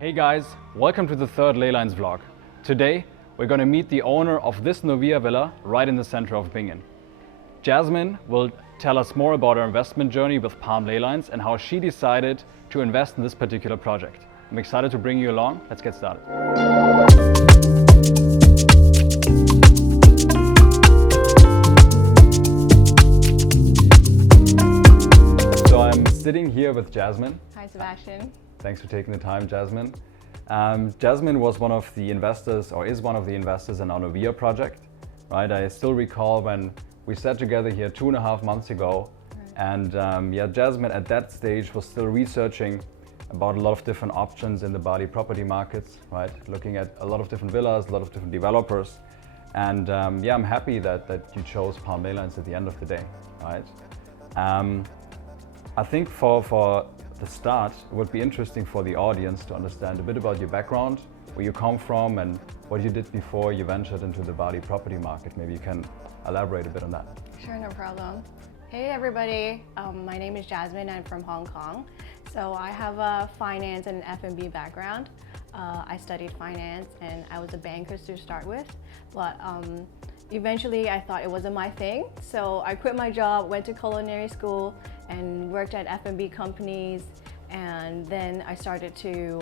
Hey guys, welcome to the third LeyLines vlog. Today we're going to meet the owner of this NOVEA villa right in the center of Bingen. Jasmine will tell us more about her investment journey with Palm LeyLines and how she decided to invest in this particular project. I'm excited to bring you along. Let's get started. So I'm sitting here with Jasmine. Hi Sebastian. Thanks for taking the time, Jasmine. Jasmine was one of the investors, or is one of the investors in our NOVEA project, right? I still recall when we sat together here 2.5 months ago, and Jasmine at that stage was still researching about a lot of different options in the Bali property markets, right? Looking at a lot of different villas, a lot of different developers, and I'm happy that you chose Palm LeyLines at the end of the day, right? I think for the start, it would be interesting for the audience to understand a bit about your background, where you come from and what you did before you ventured into the Bali property market. Maybe you can elaborate a bit on that. Sure, no problem. Hey everybody, my name is Jasmine. I'm from Hong Kong. So I have a finance and F&B background. I studied finance and I was a banker to start with, but eventually I thought it wasn't my thing. So I quit my job, went to culinary school and worked at F&B companies. And then I started to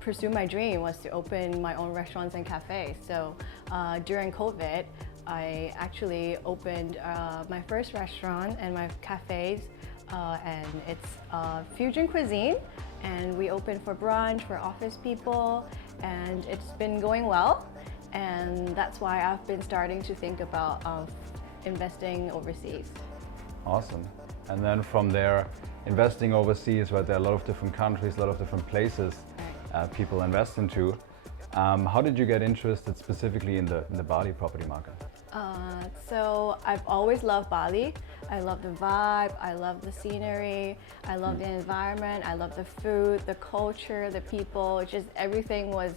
pursue my dream, was to open my own restaurants and cafes. So during COVID, I actually opened my first restaurant and my cafes, and it's fusion cuisine. And we opened for brunch, for office people, and it's been going well. And that's why I've been starting to think about investing overseas. Awesome. And then from there, investing overseas, right, there are a lot of different countries, a lot of different places people invest into. How did you get interested specifically in the Bali property market? So I've always loved Bali. I love the vibe, I love the scenery, I love the environment, I love the food, the culture, the people. Just everything was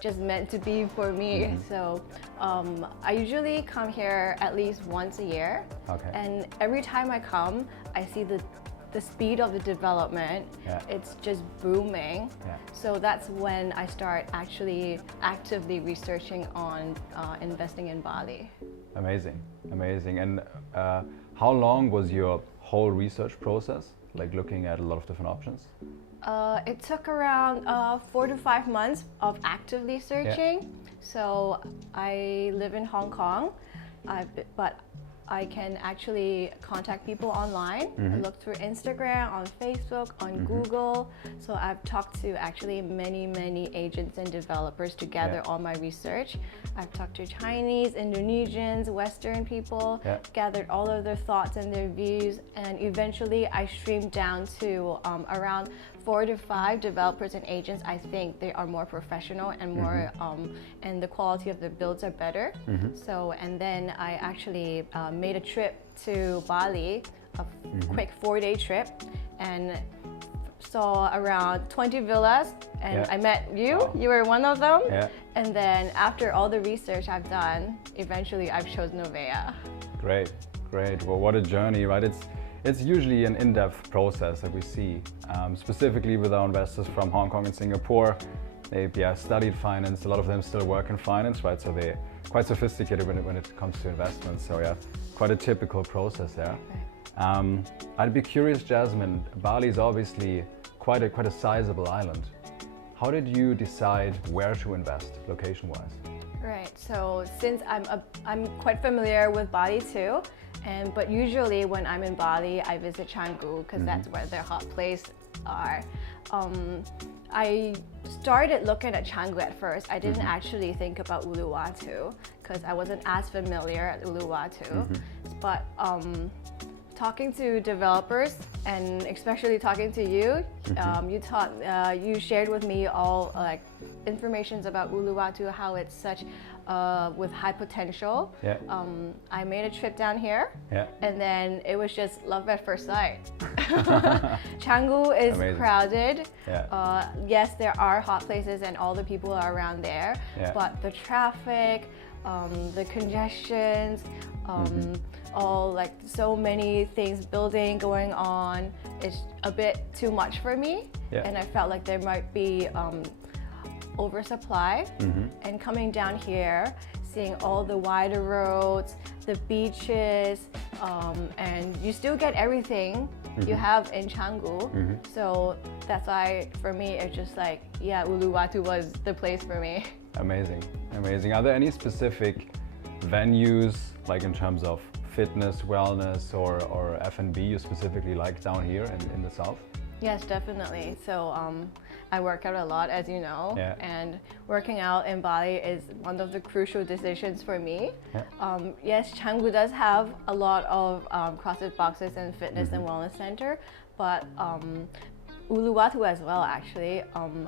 just meant to be for me. So I usually come here at least once a year. Okay. And every time I come, I see the speed of the development. It's just booming. So that's when I start actually actively researching on investing in Bali. Amazing, amazing. And how long was your whole research process, like looking at a lot of different options? It took around 4 to 5 months of actively searching. So I live in Hong Kong, but I can actually contact people online. I look through Instagram, on Facebook, on Google. So I've talked to actually many agents and developers to gather all my research. I've talked to Chinese, Indonesians, Western people, gathered all of their thoughts and their views, and eventually I streamed down to around 4 to 5 developers and agents. I think they are more professional and more, and the quality of their builds are better. So, and then I actually made a trip to Bali, a quick 4-day trip, and saw around 20 villas, and I met you. Wow. You were one of them. And then after all the research I've done, eventually I've chosen NOVEA. Great, great. Well, what a journey, right? It's usually an in-depth process that we see, specifically with our investors from Hong Kong and Singapore. They've studied finance. A lot of them still work in finance, right? So they're quite sophisticated when it comes to investments. So quite a typical process there. I'd be curious, Jasmine, Bali is obviously quite a sizable island. How did you decide where to invest, location-wise? Right. So since I'm quite familiar with Bali too, but usually when I'm in Bali, I visit Canggu because that's where their hot places are. I started looking at Canggu at first. I didn't actually think about Uluwatu because I wasn't as familiar at Uluwatu. But talking to developers and especially talking to you, you shared with me all information about Uluwatu, how it's such with high potential. I made a trip down here, and then it was just love at first sight. Canggu is crowded. Yes, there are hot places and all the people are around there, but the traffic, the congestions, all so many things building going on, it's a bit too much for me. And I felt like there might be oversupply. And coming down here, seeing all the wider roads, the beaches, and you still get everything you have in Canggu. So that's why for me it's just like, yeah, Uluwatu was the place for me. Amazing, amazing. Are there any specific venues, like in terms of fitness, wellness, or F&B you specifically like down here in the south? Yes, definitely. So I work out a lot, as you know, and working out in Bali is one of the crucial decisions for me. Yes, Canggu does have a lot of CrossFit boxes and fitness and wellness center, but Uluwatu as well, actually.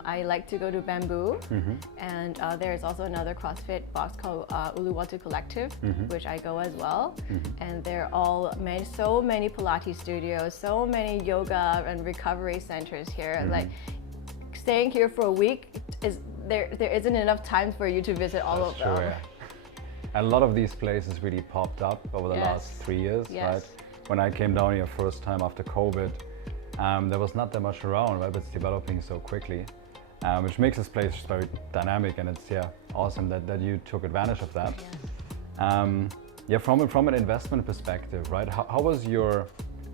I like to go to Bamboo, and there's also another CrossFit box called Uluwatu Collective, which I go as well. And they're all so many Pilates studios, so many yoga and recovery centers here. Like staying here for a week there isn't enough time for you to visit all of them. Yeah. And a lot of these places really popped up over the last 3 years, right? When I came down here first time after COVID, there was not that much around, right? But it's developing so quickly, which makes this place very dynamic, and it's awesome that you took advantage of that. From an investment perspective, right? How was your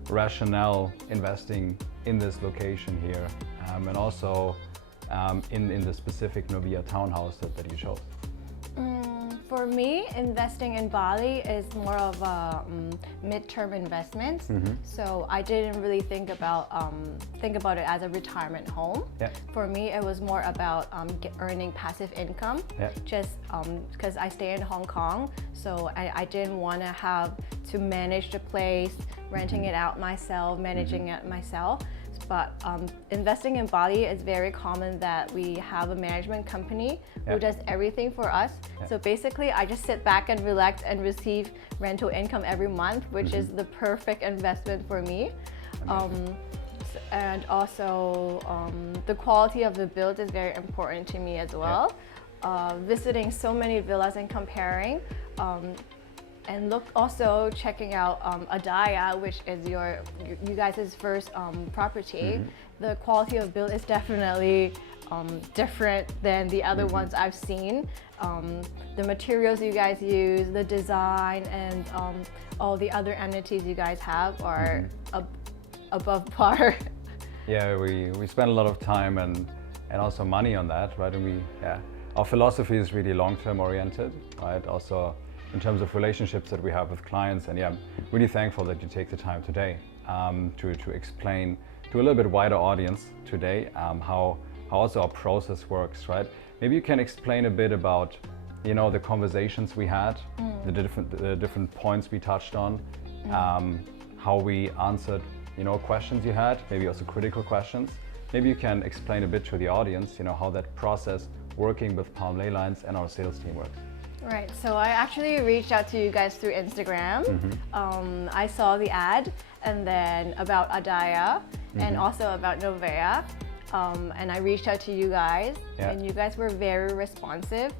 rationale investing in this location here, and also in the specific NOVEA townhouse that you chose? For me, investing in Bali is more of a mid-term investment. So I didn't really think about it as a retirement home. For me, it was more about earning passive income. Just because I stay in Hong Kong, so I didn't want to have to manage the place, renting it out myself, managing it myself. But investing in Bali is very common that we have a management company who does everything for us. So basically, I just sit back and relax and receive rental income every month, which is the perfect investment for me. And also, the quality of the build is very important to me as well. Visiting so many villas and comparing. And also checking out Adaya, which is you guys' first property. The quality of build is definitely different than the other ones I've seen. The materials you guys use, the design, and all the other amenities you guys have are above par. Yeah, we spend a lot of time and also money on that, right? And our philosophy is really long-term oriented, right? Also, in terms of relationships that we have with clients, and I'm really thankful that you take the time today to explain to a little bit wider audience today how also our process works, right? Maybe you can explain a bit about the conversations we had, the different points we touched on, how we answered questions you had, maybe also critical questions. Maybe you can explain a bit to the audience, how that process working with Palm LeyLines and our sales team works. Right, so I actually reached out to you guys through Instagram. I saw the ad, and then about Adaya, and also about NOVEA. And I reached out to you guys, and you guys were very responsive.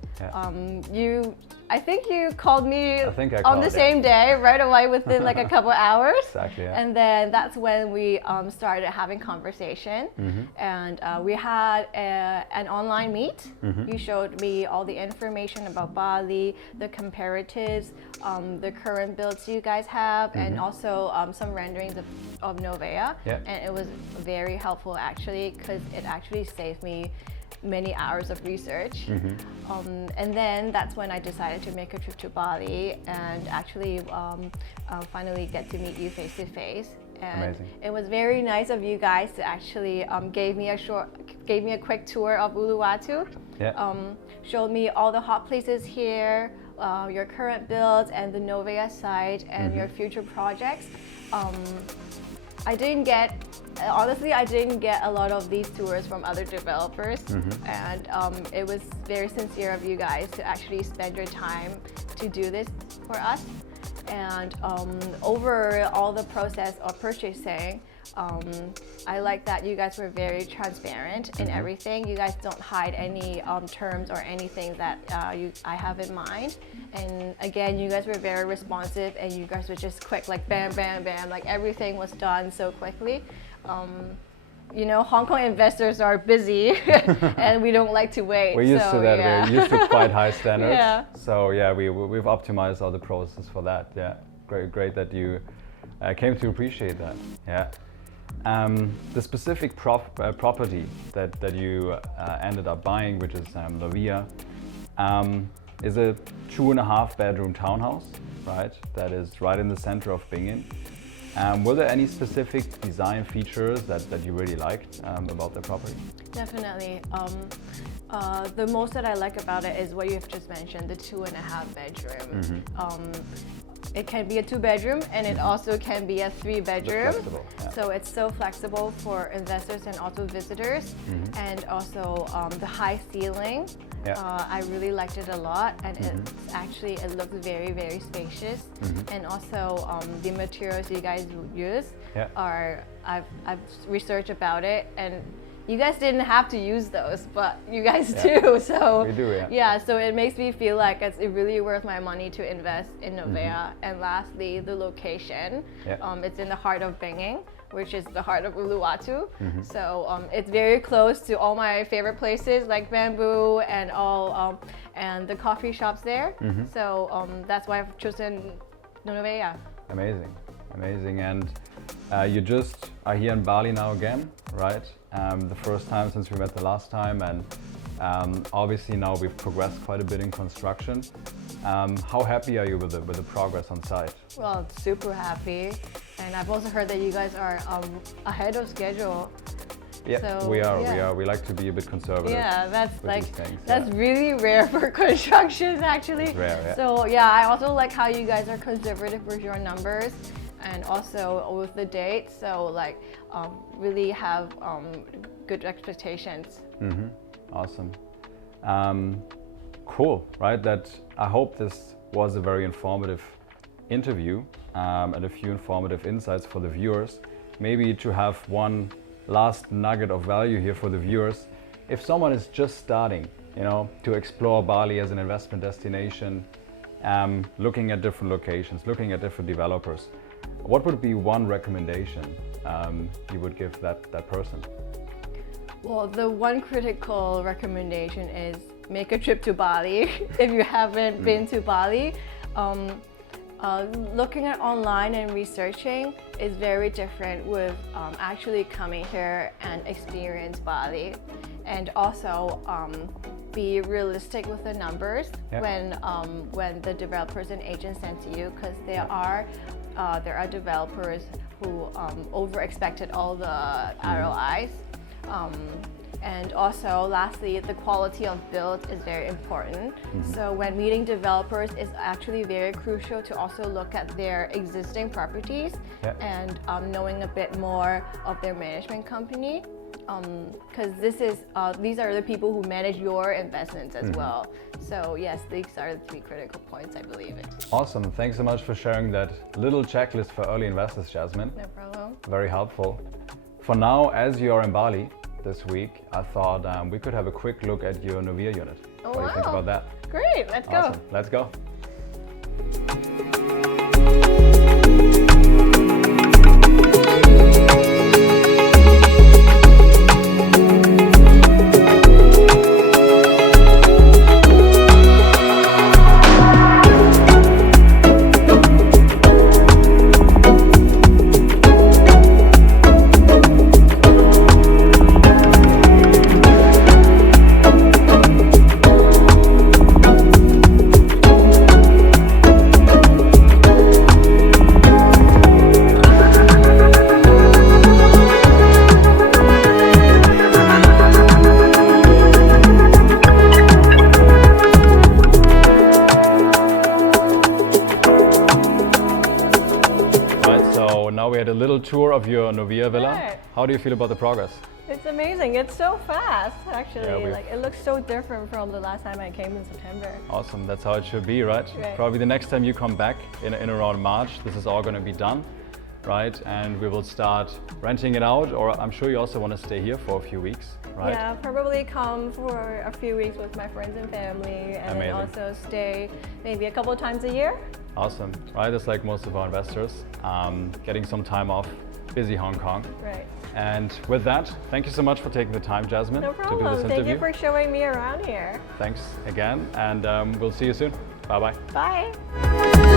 I think you called me on the same day, right away, within like a couple hours. Exactly. And then that's when we started having conversation, and we had an online meet. You showed me all the information about Bali, the comparatives, the current builds you guys have, and also some renderings of NOVEA. And it was very helpful actually, because it actually saved me many hours of research. And then that's when I decided to make a trip to Bali and actually finally get to meet you face to face. And amazing. It was very nice of you guys to actually gave me a quick tour of Uluwatu. Showed me all the hot places here, your current builds and the NOVEA site and your future projects. I didn't get a lot of these tours from other developers, and it was very sincere of you guys to actually spend your time to do this for us. And over all the process of purchasing, I like that you guys were very transparent in everything. You guys don't hide any terms or anything that I have in mind. And again, you guys were very responsive, and you guys were just quick, like bam, bam, bam, like everything was done so quickly. you know, Hong Kong investors are busy and we don't like to wait. We're used to that. Yeah. We're used to quite high standards. Yeah. So yeah, we've optimized all the process for that. Yeah, great that you came to appreciate that. Yeah. The specific property that you ended up buying, which is NOVEA, is a 2.5 bedroom townhouse, right? That is right in the center of Bingin. Were there any specific design features that you really liked about the property? Definitely. The most that I like about it is what you have just mentioned, the 2.5 bedroom. It can be a 2-bedroom and it also can be a 3-bedroom. Yeah. So it's so flexible for investors and also visitors. And also the high ceiling. Yeah. I really liked it a lot, and it looks very, very spacious. And also the materials you guys use are, I've researched about it, and you guys didn't have to use those, but you guys do. So we do, so it makes me feel like it's really worth my money to invest in NOVEA. And lastly, the location. It's in the heart of Bingin, which is the heart of Uluwatu. So it's very close to all my favorite places like Bamboo and all and the coffee shops there. So that's why I've chosen NOVEA. Amazing. And you just are here in Bali now again, right? The first time since we met the last time, and obviously now we've progressed quite a bit in construction. How happy are you with the progress on site? Well, super happy. And I've also heard that you guys are ahead of schedule. Yeah, so, we are. We like to be a bit conservative. Yeah, that's like things, that's really rare for construction, actually. It's rare, yeah. So yeah, I also like how you guys are conservative with your numbers, and also with the date. So like, really have good expectations. Awesome. Cool, right? That I hope this was a very informative interview and a few informative insights for the viewers. Maybe to have one last nugget of value here for the viewers. If someone is just starting, you know, to explore Bali as an investment destination, looking at different locations, looking at different developers, what would be one recommendation you would give that person? Well, the one critical recommendation is make a trip to Bali if you haven't been to Bali. Looking at online and researching is very different with actually coming here and experience Bali, and also be realistic with the numbers when the developers and agents send to you, because there are developers who over-expected all the ROIs. And also, lastly, the quality of build is very important. So when meeting developers, it's actually very crucial to also look at their existing properties and knowing a bit more of their management company. Because these are the people who manage your investments as well. So yes, these are the 3 critical points, I believe it. Awesome. Thanks so much for sharing that little checklist for early investors, Jasmine. No problem. Very helpful. For now, as you are in Bali this week, I thought we could have a quick look at your NOVEA unit. Oh, what do you think about that? Great, let's Awesome. go. Let's go. A little tour of your NOVEA villa. Right. How do you feel about the progress? It's amazing. It's so fast, actually. Yeah, like it looks so different from the last time I came in September. Awesome. That's how it should be, right? Right. Probably the next time you come back in around March, this is all going to be done. right? And we will start renting it out, or I'm sure you also want to stay here for a few weeks, right? Yeah, probably come for a few weeks with my friends and family, and then also stay maybe a couple times a year. Awesome, right? It's like most of our investors, getting some time off, busy Hong Kong. Right. And with that, thank you so much for taking the time, Jasmine, no to do this problem. interview. Thank you for showing me around here. Thanks again, and we'll see you soon. Bye-bye. Bye.